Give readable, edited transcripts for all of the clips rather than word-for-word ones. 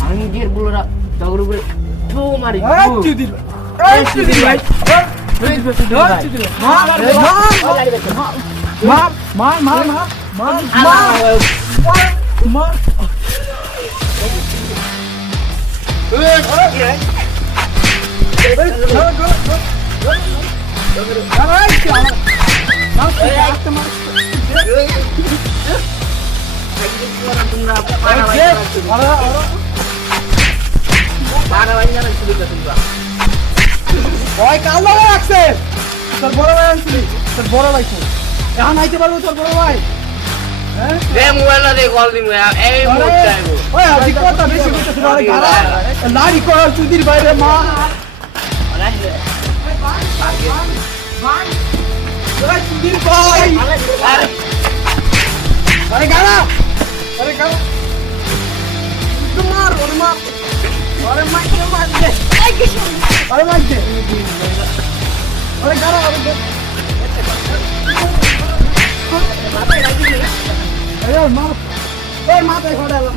Anjir bulura dogru gue tuh mari. Cudir. Cudir ভাই। ওই কালো লাগছে তোর বড় ভাই আনছিলি তোর বড় ভাই তো এখন আইতে পারবো তোর বড় ভাই হ্যাঁ দে মোবাইলটা দে কল দিমু এই মুহূর্তে আইবো ওই আদি কথা বেশি কইতেছ না গালা লাড়ি কর চুদির বাইরে মা ওই চুদির ভাই আরে গালা তোমার ওরে মা আরে মা কি মার দে আরে মার দে আরে গালা আরে মা ওই মাথায় খড়ালাম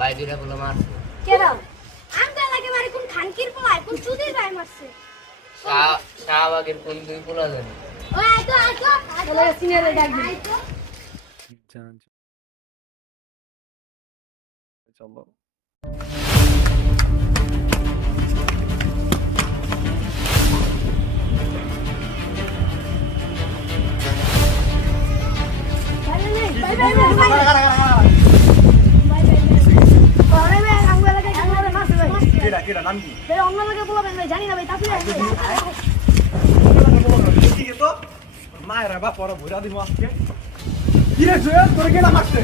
ভাই দিরা বলে মার কেডা আমটা লাগে মারি কোন খানকির পোলাই কোন চুদির ভাই মারছে শাহবাগের কোন দুই পোলা জানি ওই আইতো চলো সিনিয়রে ডাক দিই চলো কেডা নাম কি অন্য লোকে বলবেন ভাই জানি না ভাই তাতে ঠিক তো মায়ের বাবা পড়া ভুরা দিমু আজকে কি রে জয় তোরে কেডা মারছে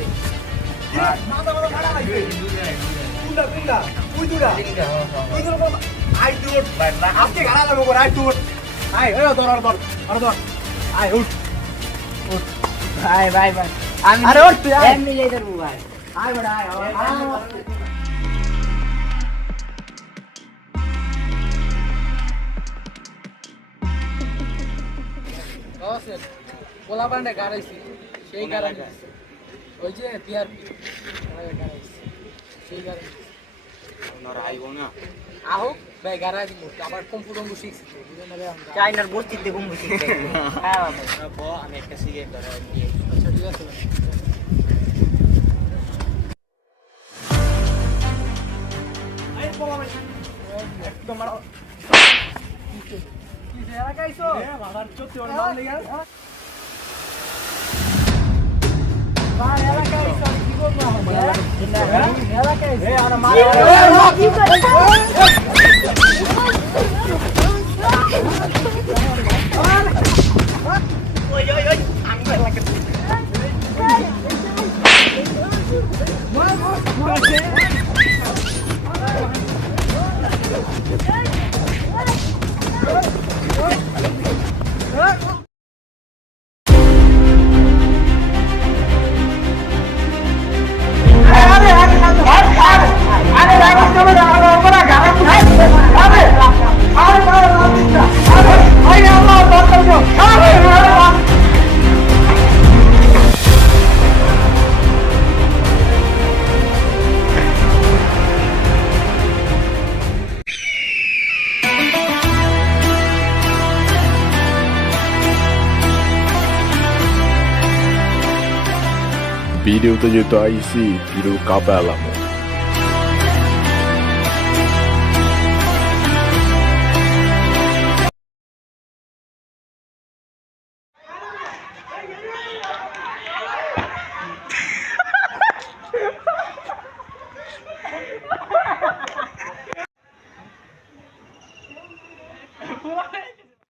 মাথা বড় খাড়া লাগছে কুন্ডা ওই দুরা আই দুট ভাই আজকে গাড়া লাগবো আই দুট আই ওই ধর আই উঠ ভাই আমি আরে ওঠ তুই আয় এমনি যাই তোর ভাই আয় বড় আয় গোলা পান্ডে গাড়াইছি সেই গাড়াই ওই যে পিআরপি গাড়াইছি সেই গাড়াই আহো ভাই গাড়াই দিব আবার কম্পিউটার শিখছি চাইনার বস্তিতে ঘুম বসে হ্যাঁ আমি একটা সিগারেট ধরে আচ্ছা ঠিক আছে আই বলা ভাই একদম মারো কি এলাকাইছো এ বাবার চোতে ওর নাম লাগা ভাই এলাকাইছো কি বলবো এলাকাইছো এ আরে মারো কি করে ওই আমি এলাকাইছো Vídeo do YouTube aí, esse vídeo cabela, mano.